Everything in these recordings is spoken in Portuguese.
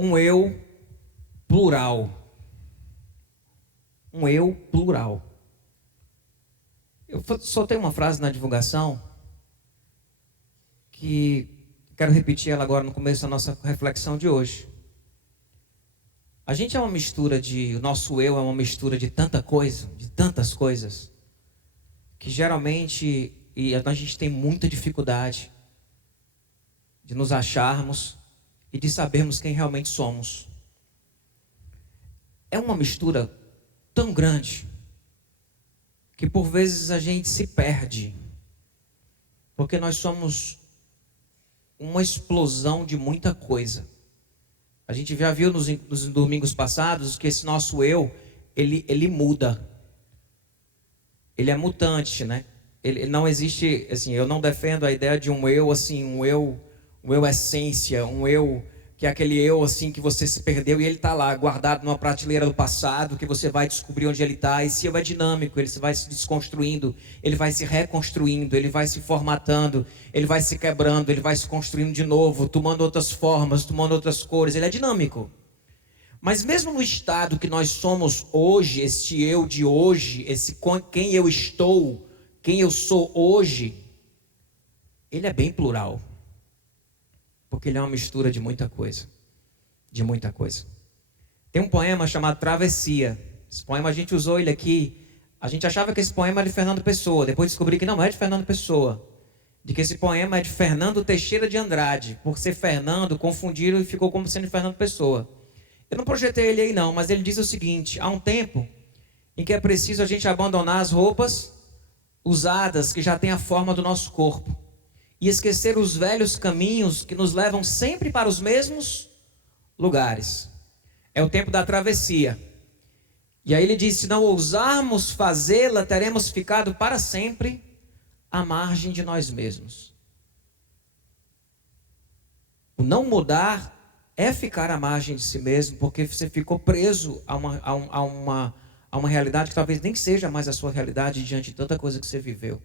um eu plural. Um eu plural. Eu soltei uma frase na divulgação que quero repetir ela agora no começo da nossa reflexão de hoje. A gente é uma mistura de... O nosso eu é uma mistura de tanta coisa, de tantas coisas, que geralmente a gente tem muita dificuldade de nos acharmos e de sabermos quem realmente somos. É uma mistura tão grande que por vezes a gente se perde, porque nós somos uma explosão de muita coisa. A gente já viu nos domingos passados que esse nosso eu, ele muda. Ele é mutante, né? Ele não existe, assim, eu não defendo a ideia de um eu, assim, um eu essência, um eu que é aquele eu, assim, que você se perdeu e ele está lá, guardado numa prateleira do passado, que você vai descobrir onde ele está. Esse eu é dinâmico, ele vai se desconstruindo, ele vai se reconstruindo, ele vai se formatando, ele vai se quebrando, ele vai se construindo de novo, tomando outras formas, tomando outras cores. Ele é dinâmico. Mas mesmo no estado que nós somos hoje, este eu de hoje, esse quem eu estou, quem eu sou hoje, ele é bem plural. Porque ele é uma mistura de muita coisa. De muita coisa. Tem um poema chamado Travessia. Esse poema a gente usou ele aqui. A gente achava que esse poema era de Fernando Pessoa. Depois descobri que não é de Fernando Pessoa. De que esse poema é de Fernando Teixeira de Andrade. Por ser Fernando, confundiram e ficou como sendo de Fernando Pessoa. Eu não projetei ele aí não, mas ele diz o seguinte: há um tempo em que é preciso a gente abandonar as roupas usadas que já têm a forma do nosso corpo e esquecer os velhos caminhos que nos levam sempre para os mesmos lugares. É o tempo da travessia. E aí ele diz: se não ousarmos fazê-la, teremos ficado para sempre à margem de nós mesmos. O não mudar é ficar à margem de si mesmo, porque você ficou preso a uma realidade que talvez nem seja mais a sua realidade diante de tanta coisa que você viveu.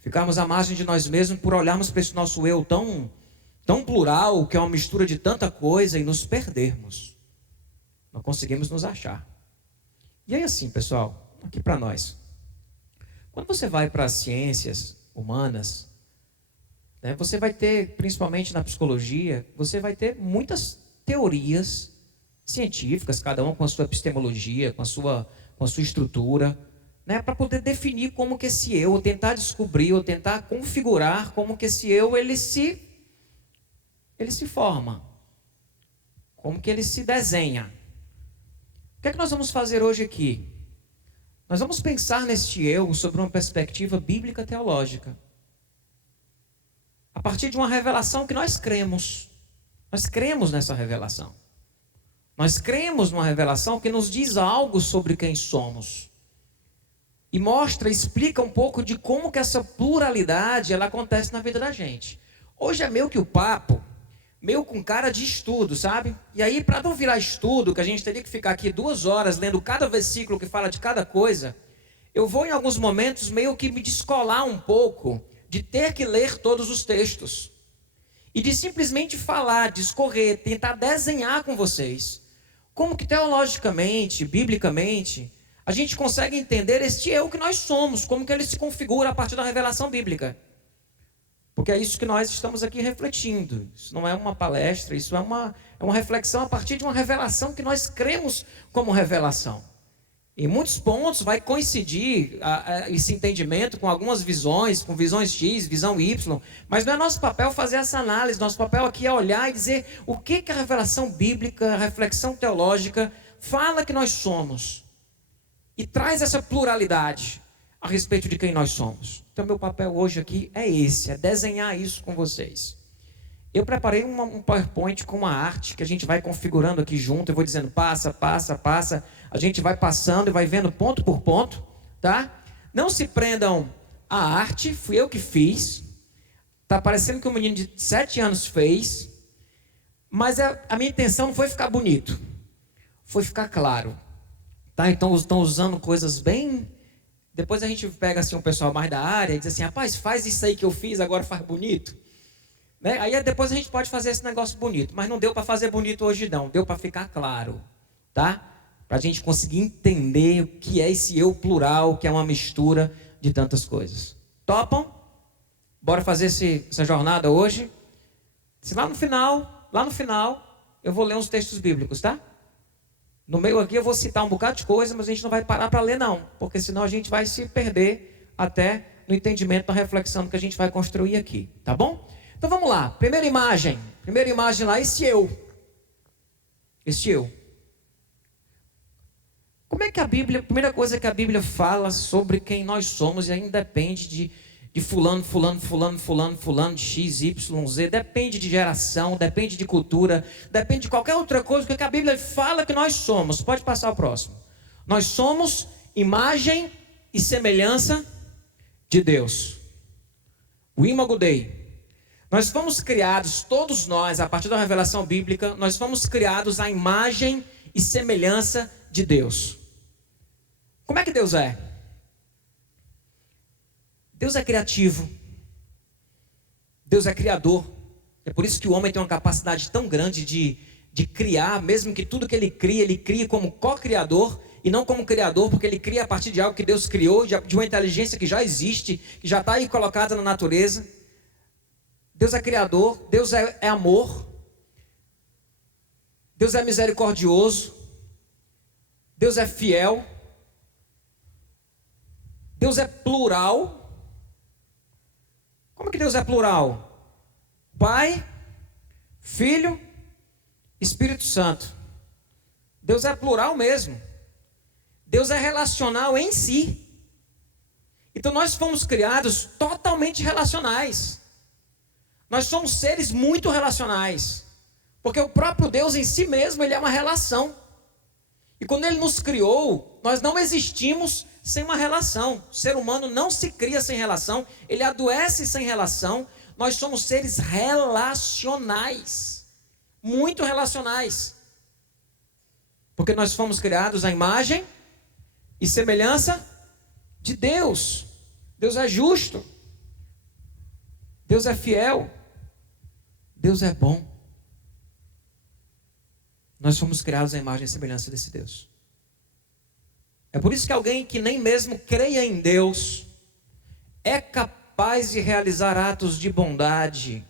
Ficarmos à margem de nós mesmos por olharmos para esse nosso eu tão plural, que é uma mistura de tanta coisa, e nos perdermos. Não conseguimos nos achar. E aí assim, pessoal, aqui para nós. Quando você vai para as ciências humanas, né, você vai ter, principalmente na psicologia, você vai ter muitas teorias científicas, cada uma com a sua epistemologia, com a sua estrutura, né, para poder definir como que esse eu, ou tentar descobrir, ou tentar configurar como que esse eu ele se forma, como que ele se desenha. O que é que nós vamos fazer hoje aqui? Nós vamos pensar neste eu sobre uma perspectiva bíblica teológica, a partir de uma revelação que nós cremos. Nós cremos nessa revelação. Nós cremos numa revelação que nos diz algo sobre quem somos. E mostra, explica um pouco de como que essa pluralidade ela acontece na vida da gente. Hoje é meio que o papo, meio com cara de estudo, sabe? E aí, para não virar estudo, que a gente teria que ficar aqui 2 horas lendo cada versículo que fala de cada coisa, eu vou em alguns momentos meio que me descolar um pouco de ter que ler todos os textos. E de simplesmente falar, discorrer, tentar desenhar com vocês como que teologicamente, biblicamente, a gente consegue entender este eu que nós somos, como que ele se configura a partir da revelação bíblica. Porque é isso que nós estamos aqui refletindo. Isso não é uma palestra, isso é uma reflexão a partir de uma revelação que nós cremos como revelação. Em muitos pontos vai coincidir esse entendimento com algumas visões, com visões X, visão Y, mas não é nosso papel fazer essa análise. Nosso papel aqui é olhar e dizer o que a revelação bíblica, a reflexão teológica fala que nós somos. E traz essa pluralidade a respeito de quem nós somos. Então meu papel hoje aqui é esse, é desenhar isso com vocês. Eu preparei um PowerPoint com uma arte que a gente vai configurando aqui junto. Eu vou dizendo passa, passa, passa. A gente vai passando e vai vendo ponto por ponto, tá? Não se prendam à arte, fui eu que fiz. Tá parecendo que um menino de 7 anos fez. Mas a minha intenção não foi ficar bonito, foi ficar claro. Tá? Então estão usando coisas bem... Depois a gente pega assim, um pessoal mais da área e diz assim: rapaz, faz isso aí que eu fiz, agora faz bonito. Né? Aí depois a gente pode fazer esse negócio bonito, mas não deu para fazer bonito hoje não, deu para ficar claro, tá? Para a gente conseguir entender o que é esse eu plural, que é uma mistura de tantas coisas. Topam? Bora fazer essa jornada hoje? Se lá no final, eu vou ler uns textos bíblicos, tá? No meio aqui eu vou citar um bocado de coisa, mas a gente não vai parar para ler não, porque senão a gente vai se perder até no entendimento, na reflexão que a gente vai construir aqui, tá bom? Então vamos lá, primeira imagem lá, esse eu. Como é que a primeira coisa que a Bíblia fala sobre quem nós somos, e aí depende de fulano, de X, Y, Z, depende de geração, depende de cultura, depende de qualquer outra coisa, que a Bíblia fala que nós somos. Pode passar ao próximo. Nós somos imagem e semelhança de Deus. O Imago Dei. Nós fomos criados, todos nós, a partir da revelação bíblica, nós fomos criados à imagem e semelhança de Deus. Como é que Deus é? Deus é criativo. Deus é criador. É por isso que o homem tem uma capacidade tão grande de criar, mesmo que tudo que ele crie como co-criador e não como criador, porque ele cria a partir de algo que Deus criou, de uma inteligência que já existe, que já está aí colocada na natureza. Deus é criador, Deus é amor, Deus é misericordioso, Deus é fiel, Deus é plural. Como que Deus é plural? Pai, Filho, Espírito Santo. Deus é plural mesmo. Deus é relacional em si. Então nós fomos criados totalmente relacionais. Nós somos seres muito relacionais, porque o próprio Deus em si mesmo, ele é uma relação. E quando ele nos criou, nós não existimos sem uma relação. O ser humano não se cria sem relação, ele adoece sem relação. Nós somos seres relacionais, muito relacionais, porque nós fomos criados à imagem e semelhança de Deus. Deus é justo, Deus é fiel, Deus é bom. Nós fomos criados à imagem e semelhança desse Deus. É por isso que alguém que nem mesmo creia em Deus é capaz de realizar atos de bondade,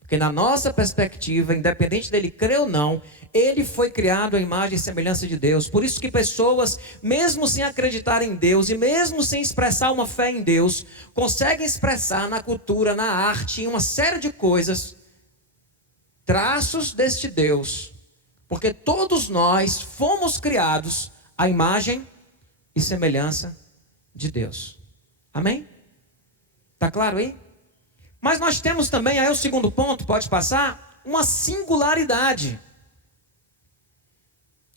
porque na nossa perspectiva, independente dele crer ou não, ele foi criado à imagem e semelhança de Deus. Por isso que pessoas, mesmo sem acreditar em Deus e mesmo sem expressar uma fé em Deus, conseguem expressar na cultura, na arte, em uma série de coisas, traços deste Deus, porque todos nós fomos criados à imagem e semelhança de Deus. Amém? Está claro aí? Mas nós temos também, aí o segundo ponto, pode passar, uma singularidade.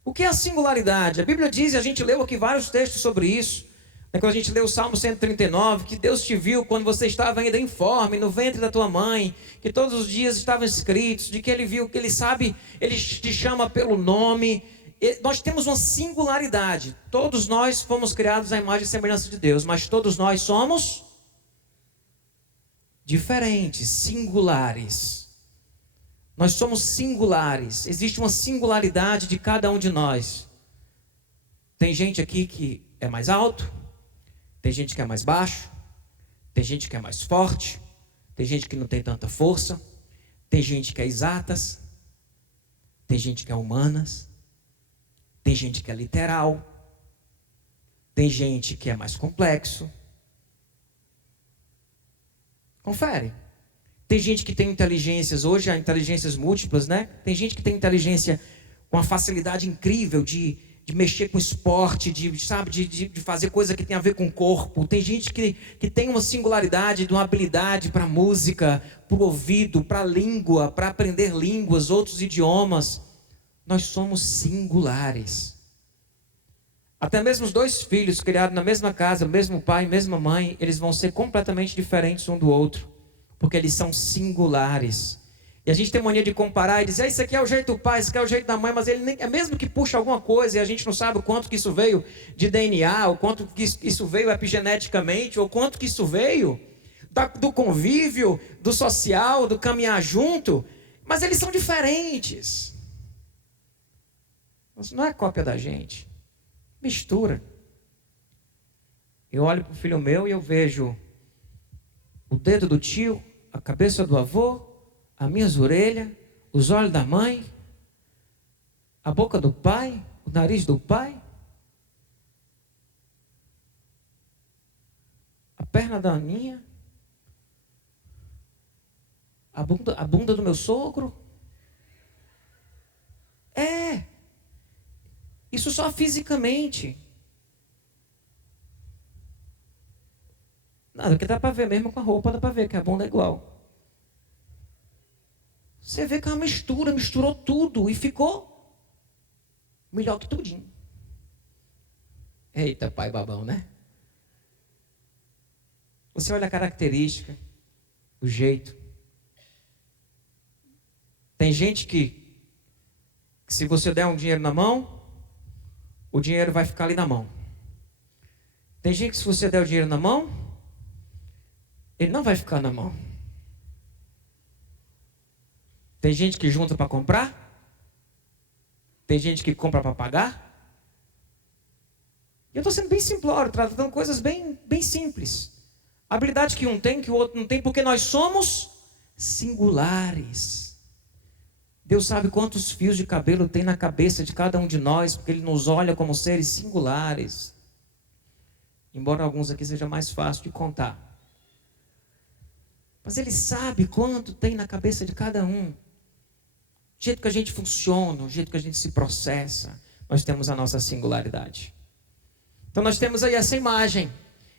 O que é a singularidade? A Bíblia diz, e a gente leu aqui vários textos sobre isso, quando a gente leu o Salmo 139, que Deus te viu quando você estava ainda informe no ventre da tua mãe, que todos os dias estavam escritos, de que Ele viu, que Ele sabe, Ele te chama pelo nome. Nós temos uma singularidade. Todos nós fomos criados à imagem e semelhança de Deus, mas todos nós somos diferentes, singulares. Nós somos singulares. Existe uma singularidade de cada um de nós. Tem gente aqui que é mais alto, tem gente que é mais baixo, tem gente que é mais forte, tem gente que não tem tanta força, tem gente que é exatas, tem gente que é humanas, tem gente que é literal, tem gente que é mais complexo. Confere. Tem gente que tem inteligências, hoje há inteligências múltiplas, né? Tem gente que tem inteligência com uma facilidade incrível de mexer com esporte, de fazer coisa que tem a ver com o corpo. Tem gente que tem uma singularidade, de uma habilidade para música, para o ouvido, para a língua, para aprender línguas, outros idiomas. Nós somos singulares. Até mesmo os dois filhos criados na mesma casa, mesmo pai, mesma mãe, eles vão ser completamente diferentes um do outro, porque eles são singulares. E a gente tem mania de comparar e dizer, isso aqui é o jeito do pai, isso aqui é o jeito da mãe, mas ele nem, é mesmo que puxa alguma coisa e a gente não sabe o quanto que isso veio de DNA, o quanto que isso veio epigeneticamente, ou quanto que isso veio do convívio, do social, do caminhar junto, mas eles são diferentes. Não é cópia da gente. Mistura. Eu olho para o filho meu e eu vejo o dedo do tio, a cabeça do avô, as minhas orelhas, os olhos da mãe, a boca do pai, o nariz do pai, a perna da minha, a bunda do meu sogro. Isso só fisicamente. Nada, que dá para ver mesmo com a roupa, dá para ver que a bunda é igual. Você vê que é uma mistura, misturou tudo e ficou melhor que tudinho. Eita, pai babão, né? Você olha a característica, o jeito. Tem gente que se você der um dinheiro na mão, o dinheiro vai ficar ali na mão. Tem gente que se você der o dinheiro na mão, ele não vai ficar na mão. Tem gente que junta para comprar. Tem gente que compra para pagar. E eu estou sendo bem simplório, tratando coisas bem simples. A habilidade que um tem, que o outro não tem, porque nós somos singulares. Deus sabe quantos fios de cabelo tem na cabeça de cada um de nós, porque Ele nos olha como seres singulares. Embora alguns aqui seja mais fácil de contar. Mas Ele sabe quanto tem na cabeça de cada um. O jeito que a gente funciona, o jeito que a gente se processa, nós temos a nossa singularidade. Então nós temos aí essa imagem.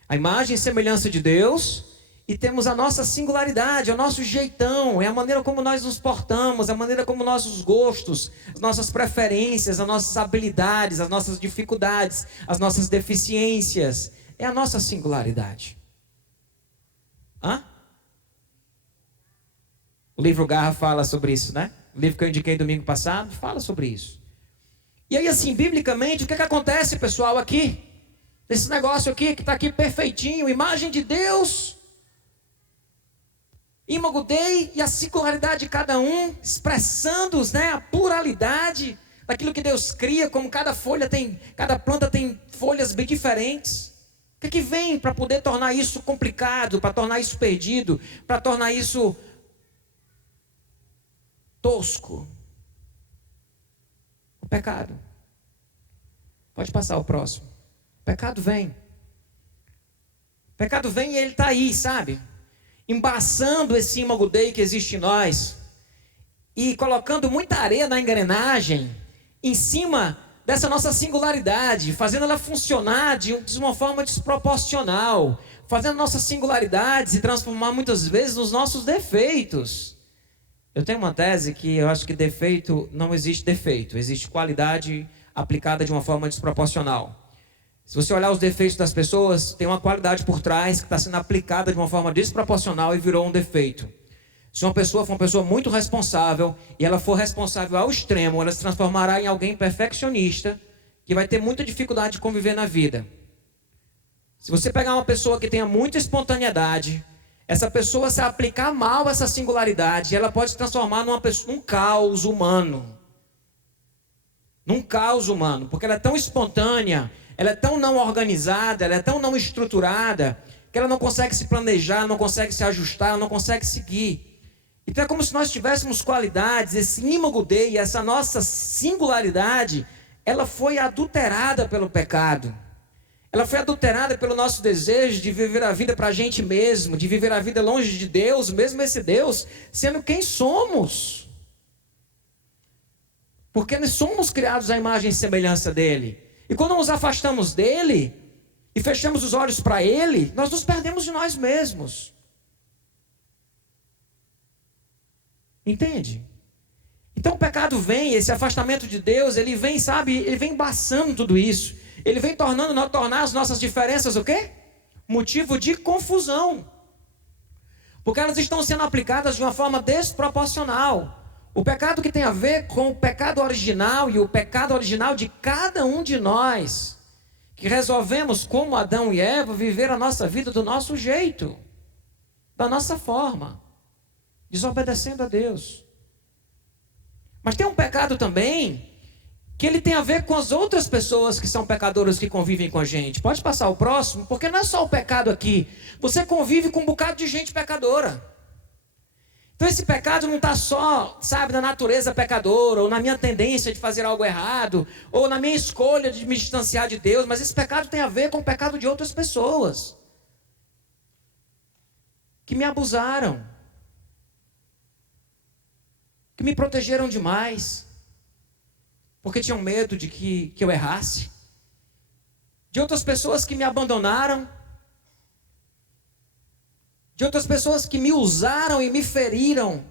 A imagem e semelhança de Deus. E temos a nossa singularidade, o nosso jeitão, é a maneira como nós nos portamos, a maneira como nossos gostos, as nossas preferências, as nossas habilidades, as nossas dificuldades, as nossas deficiências. É a nossa singularidade. O livro Garra fala sobre isso, né? O livro que eu indiquei domingo passado fala sobre isso. E aí assim, biblicamente, o que acontece, pessoal, aqui? Esse negócio aqui, que está aqui perfeitinho, imagem de Deus... Imago Dei e a singularidade de cada um, expressando, né, a pluralidade daquilo que Deus cria, como cada planta tem folhas bem diferentes. O que vem para poder tornar isso complicado, para tornar isso perdido, para tornar isso tosco? O pecado. Pode passar o próximo. O pecado vem. O pecado vem e ele está aí, sabe? Embaçando esse imago Dei que existe em nós e colocando muita areia na engrenagem em cima dessa nossa singularidade, fazendo ela funcionar de uma forma desproporcional, fazendo nossas singularidades se transformar muitas vezes nos nossos defeitos. Eu tenho uma tese que eu acho que defeito, não existe defeito, existe qualidade aplicada de uma forma desproporcional. Se você olhar os defeitos das pessoas, tem uma qualidade por trás que está sendo aplicada de uma forma desproporcional e virou um defeito. Se uma pessoa for uma pessoa muito responsável e ela for responsável ao extremo, ela se transformará em alguém perfeccionista que vai ter muita dificuldade de conviver na vida. Se você pegar uma pessoa que tenha muita espontaneidade, essa pessoa, se aplicar mal essa singularidade, ela pode se transformar num caos humano. Num caos humano, porque ela é tão espontânea, ela é tão não organizada, ela é tão não estruturada, que ela não consegue se planejar, não consegue se ajustar, não consegue seguir. Então é como se nós tivéssemos qualidades, esse imago Dei, essa nossa singularidade, ela foi adulterada pelo pecado. Ela foi adulterada pelo nosso desejo de viver a vida para a gente mesmo, de viver a vida longe de Deus, mesmo esse Deus sendo quem somos. Porque nós somos criados à imagem e semelhança dele. E quando nos afastamos dele e fechamos os olhos para ele, nós nos perdemos de nós mesmos. Entende? Então o pecado vem, esse afastamento de Deus, ele vem, sabe, ele vem embaçando tudo isso. Ele vem tornar as nossas diferenças o quê? Motivo de confusão. Porque elas estão sendo aplicadas de uma forma desproporcional. O pecado que tem a ver com o pecado original e o pecado original de cada um de nós, que resolvemos, como Adão e Eva, viver a nossa vida do nosso jeito. da nossa forma, desobedecendo a Deus. Mas tem um pecado também, que ele tem a ver com as outras pessoas que são pecadoras que convivem com a gente. Pode passar o próximo, porque não é só o pecado aqui. Você convive com um bocado de gente pecadora. Então esse pecado não está só, sabe, na natureza pecadora, ou na minha tendência de fazer algo errado, ou na minha escolha de me distanciar de Deus, mas esse pecado tem a ver com o pecado de outras pessoas que me abusaram, que me protegeram demais, porque tinham medo de que eu errasse, de outras pessoas que me abandonaram, de outras pessoas que me usaram e me feriram.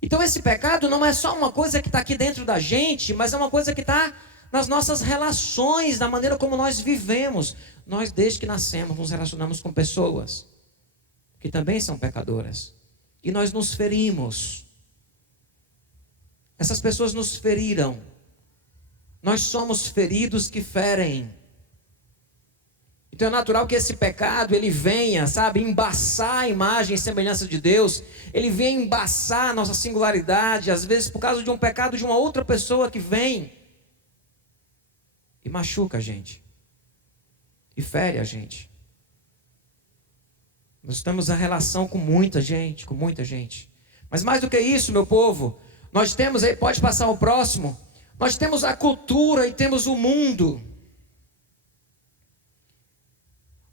Então esse pecado não é só uma coisa que está aqui dentro da gente, mas é uma coisa que está nas nossas relações, na maneira como nós vivemos. Nós, desde que nascemos, nos relacionamos com pessoas que também são pecadoras, e nós nos ferimos. Essas pessoas nos feriram. Nós somos feridos que ferem. Então é natural que esse pecado, ele venha, sabe, embaçar a imagem e semelhança de Deus. Ele venha embaçar a nossa singularidade, às vezes por causa de um pecado de uma outra pessoa que vem e machuca a gente, e fere a gente. Nós temos a relação com muita gente, Mas mais do que isso, meu povo, nós temos, aí pode passar o próximo, nós temos a cultura e temos o mundo.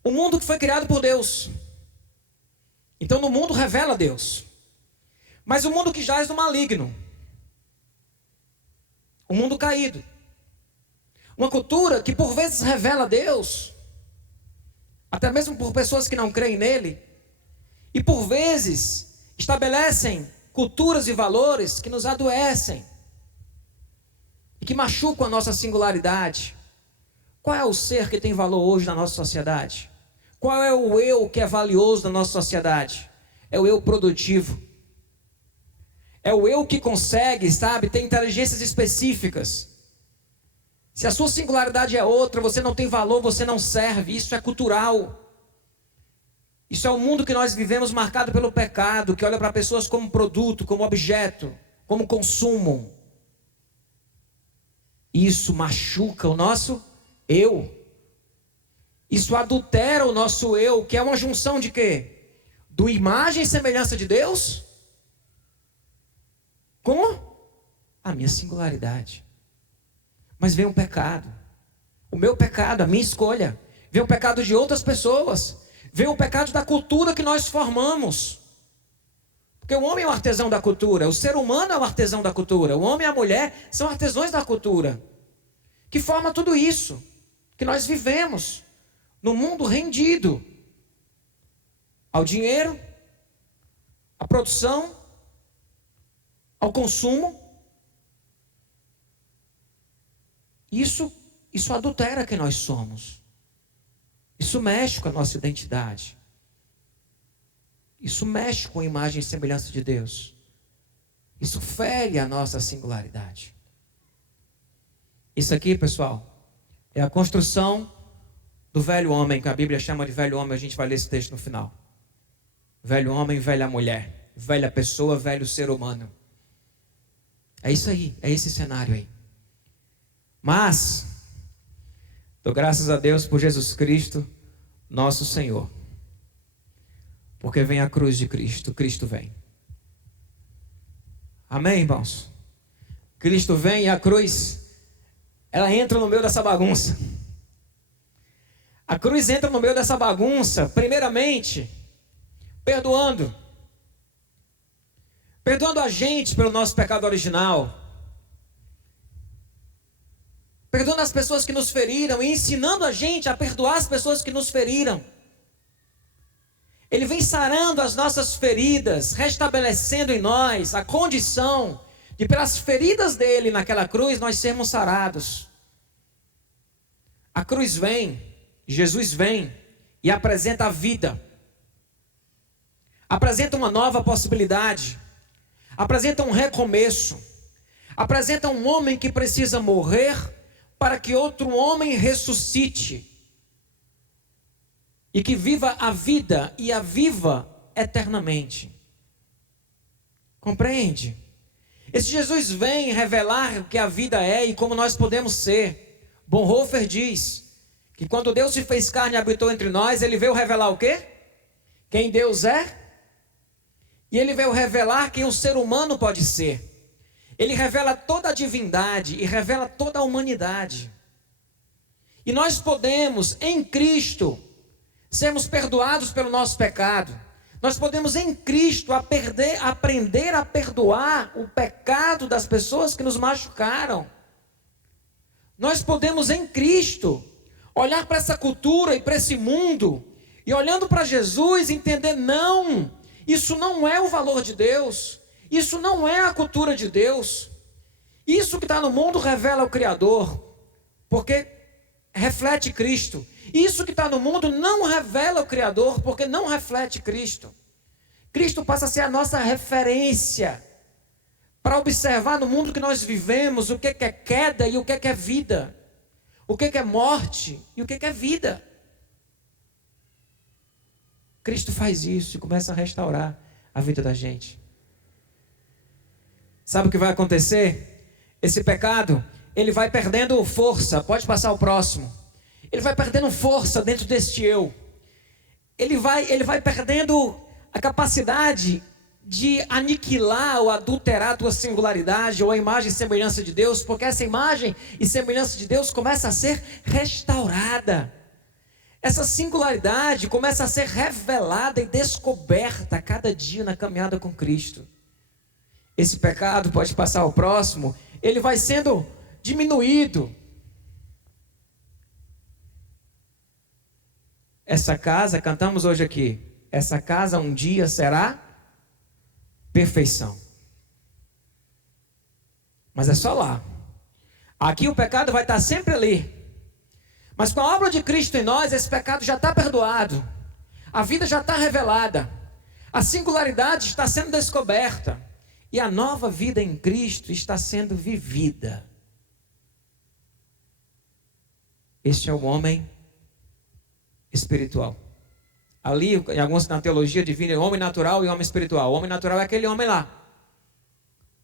O mundo que foi criado por Deus. Então no mundo revela Deus. Mas o mundo que jaz no maligno. O mundo caído. Uma cultura que por vezes revela Deus, até mesmo por pessoas que não creem nele, e por vezes estabelecem culturas e valores que nos adoecem e que machucam a nossa singularidade. Qual é o ser que tem valor hoje na nossa sociedade? Qual é o eu que é valioso na nossa sociedade? É o eu produtivo. É o eu que consegue, sabe, ter inteligências específicas. Se a sua singularidade é outra, você não tem valor, você não serve. Isso é cultural. Isso é o mundo que nós vivemos, marcado pelo pecado, que olha para pessoas como produto, como objeto, como consumo. Isso machuca o nosso eu. Isso adultera o nosso eu, que é uma junção de quê? Do imagem e semelhança de Deus com a minha singularidade. Mas vem um pecado, o meu pecado, a minha escolha. Vem o pecado de outras pessoas. Vem o pecado da cultura que nós formamos. Porque o homem é o artesão da cultura, o ser humano é o artesão da cultura, o homem e a mulher são artesãos da cultura, que forma tudo isso que nós vivemos no mundo rendido ao dinheiro, à produção, ao consumo. Isso adultera quem nós somos. Isso mexe com a nossa identidade. Isso mexe com a imagem e semelhança de Deus. Isso fere a nossa singularidade. Isso aqui, pessoal, é a construção do velho homem, que a Bíblia chama de velho homem. A gente vai ler esse texto no final. Velho homem, velha mulher, velha pessoa, velho ser humano. É isso aí, é esse cenário aí. Mas dou graças a Deus por Jesus Cristo, nosso Senhor. Porque vem a cruz de Cristo, Cristo vem. Amém, irmãos? Cristo vem e a cruz, ela entra no meio dessa bagunça. A cruz entra no meio dessa bagunça, primeiramente, perdoando a gente pelo nosso pecado original, perdoando as pessoas que nos feriram e ensinando a gente a perdoar as pessoas que nos feriram. Ele vem sarando as nossas feridas, restabelecendo em nós a condição de, pelas feridas dele naquela cruz, nós sermos sarados. A cruz vem, Jesus vem e apresenta a vida, apresenta uma nova possibilidade, apresenta um recomeço, apresenta um homem que precisa morrer para que outro homem ressuscite. e que viva a vida e a viva eternamente. Compreende? Esse Jesus vem revelar o que a vida é e como nós podemos ser. Bonhoeffer diz que quando Deus se fez carne e habitou entre nós, ele veio revelar o quê? Quem Deus é. E ele veio revelar quem o ser humano pode ser. Ele revela toda a divindade e revela toda a humanidade. E nós podemos, em Cristo, sermos perdoados pelo nosso pecado. Nós podemos, em Cristo, aprender a perdoar o pecado das pessoas que nos machucaram. Nós podemos, em Cristo, olhar para essa cultura e para esse mundo, e olhando para Jesus, entender, não, isso não é o valor de Deus, isso não é a cultura de Deus. Isso que está no mundo revela o Criador, porque reflete Cristo. Isso que está no mundo não revela o Criador, porque não reflete Cristo. Cristo passa a ser a nossa referência para observar no mundo que nós vivemos o que é queda e o que é vida, o que é morte e o que é vida. Cristo faz isso e começa a restaurar a vida da gente. Sabe o que vai acontecer? Esse pecado, ele vai perdendo força. Pode passar o próximo. Ele vai perdendo força dentro deste eu. Ele vai perdendo a capacidade de aniquilar ou adulterar a tua singularidade ou a imagem e semelhança de Deus, porque essa imagem e semelhança de Deus começa a ser restaurada. Essa singularidade começa a ser revelada e descoberta a cada dia na caminhada com Cristo. Esse pecado, pode passar ao próximo, ele vai sendo diminuído. Essa casa, cantamos hoje aqui, essa casa um dia será perfeição. Mas é só lá. Aqui o pecado vai estar sempre ali. Mas com a obra de Cristo em nós, esse pecado já está perdoado. A vida já está revelada. A singularidade está sendo descoberta. E a nova vida em Cristo está sendo vivida. Este é o homem espiritual. Ali, em alguns na teologia divina, é homem natural e homem espiritual. O homem natural é aquele homem lá.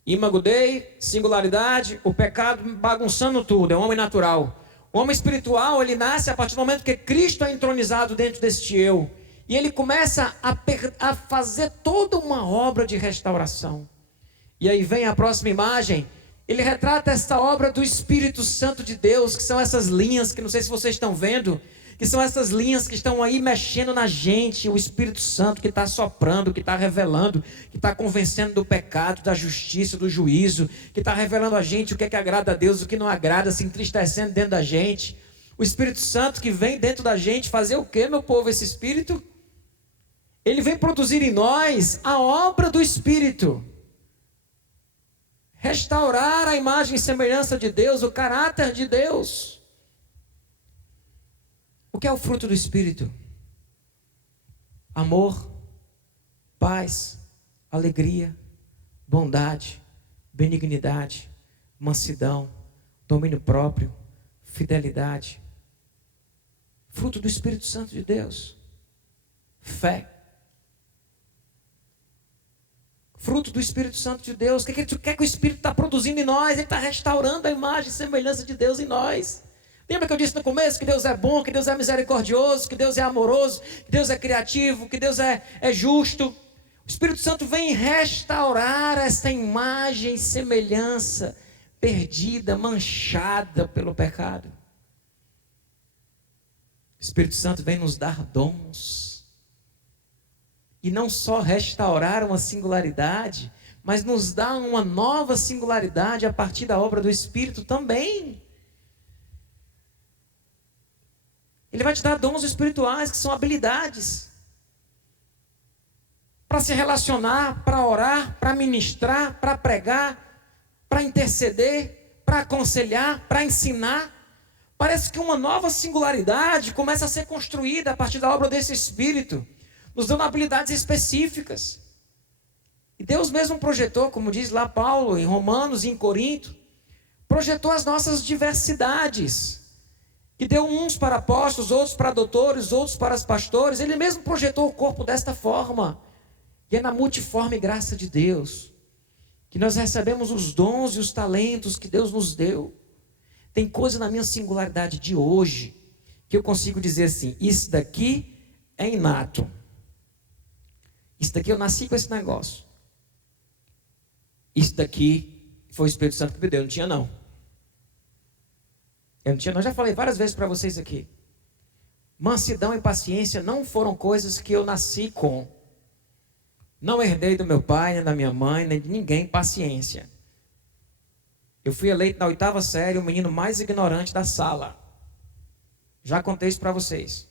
Imago Dei, singularidade, o pecado bagunçando tudo, é o homem natural. O homem espiritual, ele nasce a partir do momento que Cristo é entronizado dentro deste eu. E ele começa a fazer toda uma obra de restauração. E aí vem a próxima imagem. Ele retrata esta obra do Espírito Santo de Deus, que são essas linhas, que não sei se vocês estão vendo, que são essas linhas que estão aí mexendo na gente, o Espírito Santo que está soprando, que está revelando, que está convencendo do pecado, da justiça, do juízo, que está revelando a gente o que é que agrada a Deus, o que não agrada, se entristecendo dentro da gente. O Espírito Santo que vem dentro da gente fazer o que, meu povo, esse Espírito? Ele vem produzir em nós a obra do Espírito. Restaurar a imagem e semelhança de Deus, o caráter de Deus. O que é o fruto do Espírito? Amor, paz, alegria, bondade, benignidade, mansidão, domínio próprio, fidelidade. Fruto do Espírito Santo de Deus. Fé. Fruto do Espírito Santo de Deus. O que é que o Espírito está produzindo em nós? Ele está restaurando a imagem e semelhança de Deus em nós. Lembra que eu disse no começo que Deus é bom, que Deus é misericordioso, que Deus é amoroso, que Deus é criativo, que Deus é justo? O Espírito Santo vem restaurar essa imagem e semelhança perdida, manchada pelo pecado. O Espírito Santo vem nos dar dons. E não só restaurar uma singularidade, mas nos dá uma nova singularidade a partir da obra do Espírito também. Ele vai te dar dons espirituais, que são habilidades. Para se relacionar, para orar, para ministrar, para pregar, para interceder, para aconselhar, para ensinar. Parece que uma nova singularidade começa a ser construída a partir da obra desse Espírito, nos dando habilidades específicas. E Deus mesmo projetou, como diz lá Paulo, em Romanos e em Corinto, projetou as nossas diversidades. que deu uns para apóstolos, outros para doutores, outros para os pastores. Ele mesmo projetou o corpo desta forma. E é na multiforme graça de Deus que nós recebemos os dons e os talentos que Deus nos deu. Tem coisa na minha singularidade de hoje que eu consigo dizer assim: isso daqui é inato. Isso daqui eu nasci com esse negócio. Isso daqui foi o Espírito Santo que me deu. Eu não tinha não. Eu não tinha não. Já falei várias vezes para vocês aqui. Mansidão e paciência não foram coisas que eu nasci com. Não herdei do meu pai, nem da minha mãe, nem de ninguém paciência. Eu fui eleito na 8ª série, o menino mais ignorante da sala. Já contei isso para vocês.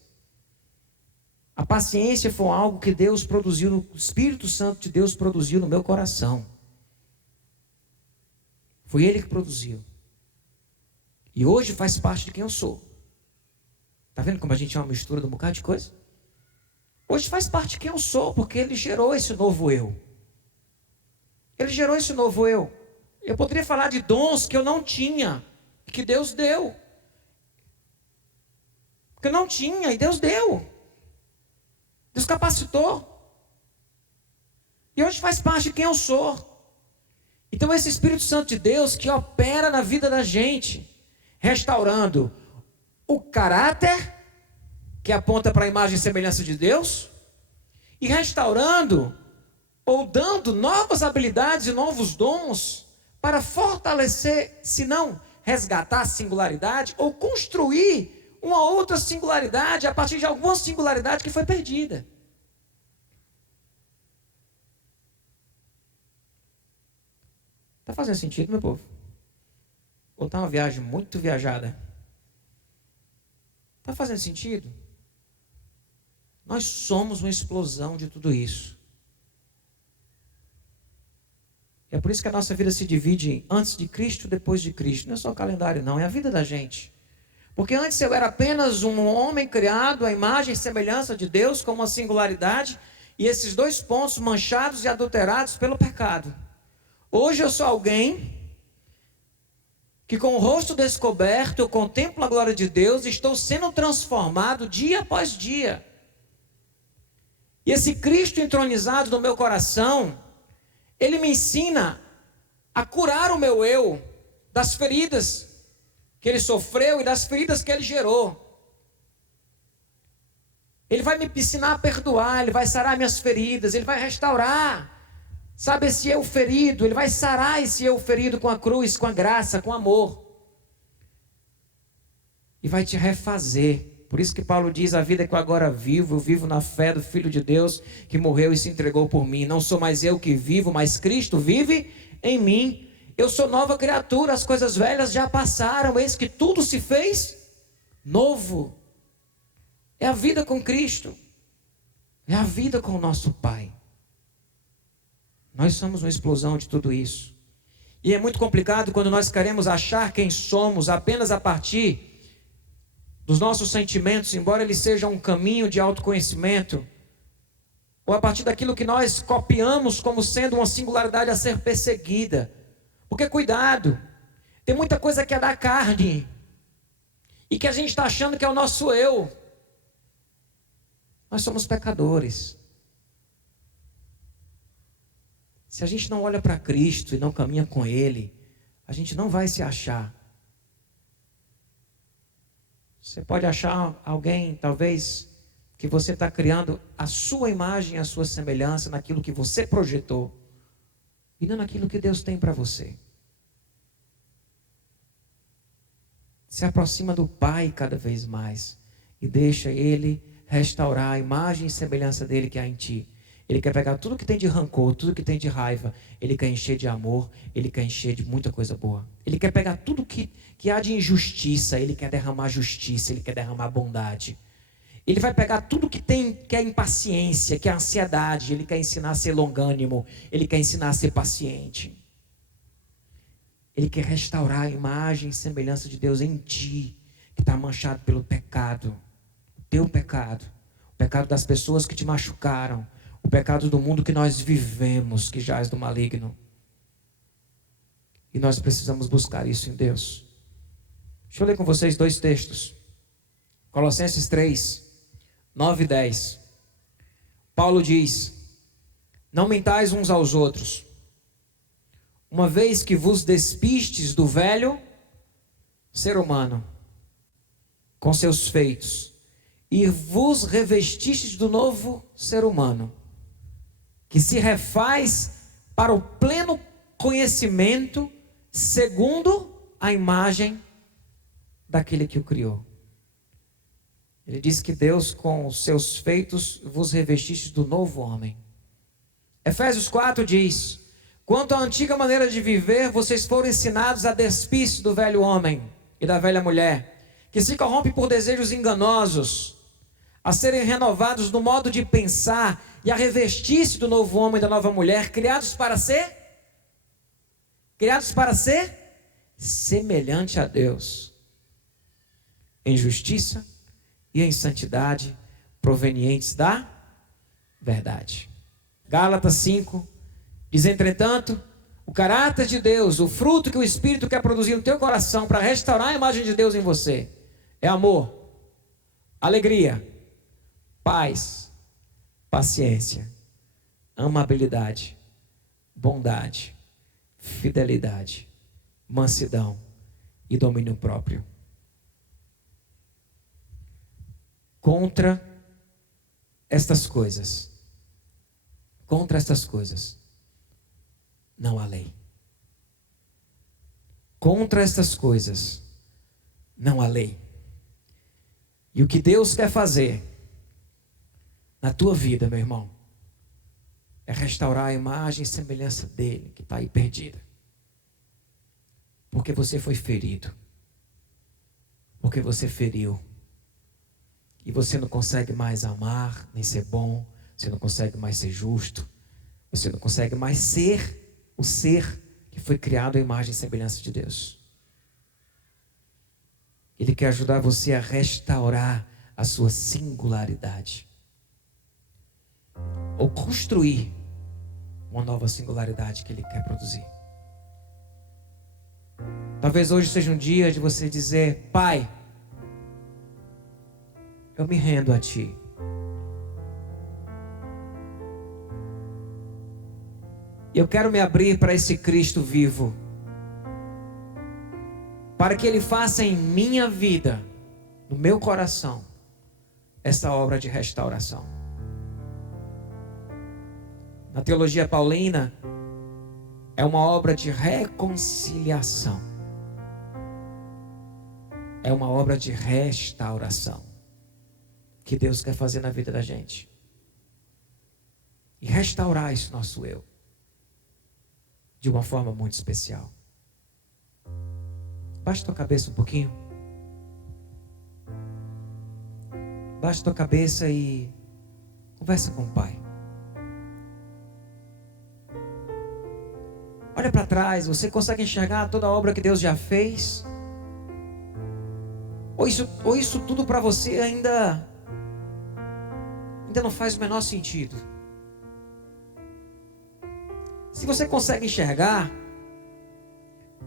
A paciência foi algo que Deus produziu, o Espírito Santo de Deus produziu no meu coração. Foi Ele que produziu. E hoje faz parte de quem eu sou. Está vendo como a gente é uma mistura de um bocado de coisa? Hoje faz parte de quem eu sou, porque Ele gerou esse novo eu. Ele gerou esse novo eu. Eu poderia falar de dons que eu não tinha, que Deus deu. Que eu não tinha, e Deus deu. Deus capacitou. E hoje faz parte de quem eu sou. Então esse Espírito Santo de Deus que opera na vida da gente, restaurando o caráter, que aponta para a imagem e semelhança de Deus, e restaurando ou dando novas habilidades e novos dons para fortalecer, se não resgatar a singularidade, ou construir uma outra singularidade a partir de alguma singularidade que foi perdida. Está fazendo sentido, meu povo? Ou está uma viagem muito viajada? Está fazendo sentido? Nós somos uma explosão de tudo isso. É por isso que a nossa vida se divide em antes de Cristo, depois de Cristo. Não é só o calendário, não. É a vida da gente. Porque antes eu era apenas um homem criado à imagem e semelhança de Deus, com uma singularidade, e esses dois pontos manchados e adulterados pelo pecado. Hoje eu sou alguém que com o rosto descoberto, eu contemplo a glória de Deus e estou sendo transformado dia após dia. E esse Cristo entronizado no meu coração, Ele me ensina a curar o meu eu das feridas que Ele sofreu e das feridas que Ele gerou. Ele vai me ensinar a perdoar, Ele vai sarar minhas feridas, Ele vai restaurar, sabe, esse eu ferido. Ele vai sarar esse eu ferido com a cruz, com a graça, com amor. E vai te refazer. Por isso que Paulo diz: a vida que eu agora vivo, eu vivo na fé do Filho de Deus que morreu e se entregou por mim. Não sou mais eu que vivo, mas Cristo vive em mim. Eu sou nova criatura, as coisas velhas já passaram, eis que tudo se fez novo. É a vida com Cristo. É a vida com o nosso Pai. Nós somos uma explosão de tudo isso. E é muito complicado quando nós queremos achar quem somos apenas a partir dos nossos sentimentos, embora eles sejam um caminho de autoconhecimento, ou a partir daquilo que nós copiamos como sendo uma singularidade a ser perseguida. Porque cuidado, tem muita coisa que é da carne, e que a gente está achando que é o nosso eu. Nós somos pecadores. Se a gente não olha para Cristo e não caminha com Ele, a gente não vai se achar. Você pode achar alguém, talvez, que você está criando a sua imagem, a sua semelhança naquilo que você projetou, e não naquilo que Deus tem para você. Se aproxima do Pai cada vez mais e deixa Ele restaurar a imagem e semelhança dele que há em ti. Ele quer pegar tudo que tem de rancor, tudo que tem de raiva, Ele quer encher de amor, Ele quer encher de muita coisa boa. Ele quer pegar tudo que há de injustiça, Ele quer derramar justiça, Ele quer derramar bondade. Ele vai pegar tudo que é impaciência, que é ansiedade, Ele quer ensinar a ser longânimo, Ele quer ensinar a ser paciente. Ele quer restaurar a imagem e semelhança de Deus em ti, que está manchado pelo pecado, o teu pecado, o pecado das pessoas que te machucaram, o pecado do mundo que nós vivemos, que jaz do maligno. E nós precisamos buscar isso em Deus. Deixa eu ler com vocês 2 textos. Colossenses 3, 9 e 10. Paulo diz: não mentais uns aos outros, uma vez que vos despistes do velho ser humano, com seus feitos, e vos revestistes do novo ser humano, que se refaz para o pleno conhecimento, segundo a imagem daquele que o criou. Ele diz que Deus, com os seus feitos, vos revestistes do novo homem. Efésios 4 diz: quanto à antiga maneira de viver, vocês foram ensinados a despir-se do velho homem e da velha mulher, que se corrompe por desejos enganosos, a serem renovados no modo de pensar e a revestir-se do novo homem e da nova mulher, criados para ser semelhante a Deus, em justiça e em santidade, provenientes da verdade. Gálatas 5 diz: entretanto, o caráter de Deus, o fruto que o Espírito quer produzir no teu coração para restaurar a imagem de Deus em você, é amor, alegria, paz, paciência, amabilidade, bondade, fidelidade, mansidão e domínio próprio. Contra estas coisas, não há lei. Contra estas coisas, não há lei. E o que Deus quer fazer na tua vida, meu irmão, é restaurar a imagem e semelhança dele, que está aí perdida. Porque você foi ferido. Porque você feriu. E você não consegue mais amar, nem ser bom. Você não consegue mais ser justo. Você não consegue mais ser o ser que foi criado à imagem e semelhança de Deus. Ele quer ajudar você a restaurar a sua singularidade. Ou construir uma nova singularidade que Ele quer produzir. Talvez hoje seja um dia de você dizer: Pai, eu me rendo a Ti. Eu quero me abrir para esse Cristo vivo, para que Ele faça em minha vida, no meu coração, essa obra de restauração. Na teologia paulina, é uma obra de reconciliação. É uma obra de restauração que Deus quer fazer na vida da gente. E restaurar esse nosso eu de uma forma muito especial. Baixa tua cabeça um pouquinho. Baixa tua cabeça e conversa com o Pai. Olha para trás, você consegue enxergar toda a obra que Deus já fez? Ou isso tudo para você ainda não faz o menor sentido? Se você consegue enxergar,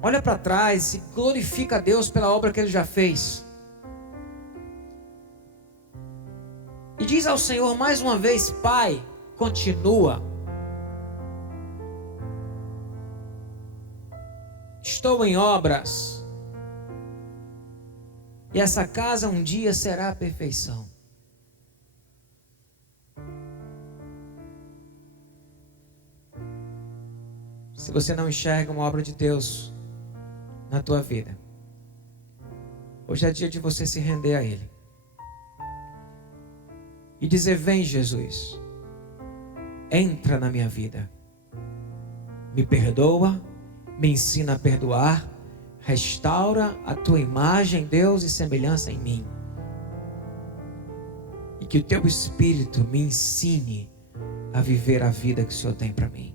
olha para trás e glorifica a Deus pela obra que Ele já fez. E diz ao Senhor mais uma vez: Pai, continua. Estou em obras. E essa casa um dia será a perfeição. Se você não enxerga uma obra de Deus na tua vida, hoje é dia de você se render a Ele e dizer: vem, Jesus, entra na minha vida, me perdoa, me ensina a perdoar, restaura a tua imagem, Deus, e semelhança em mim, e que o teu Espírito me ensine a viver a vida que o Senhor tem para mim.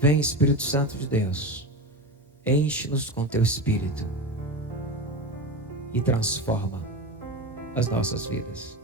Vem, Espírito Santo de Deus, enche-nos com teu Espírito e transforma as nossas vidas.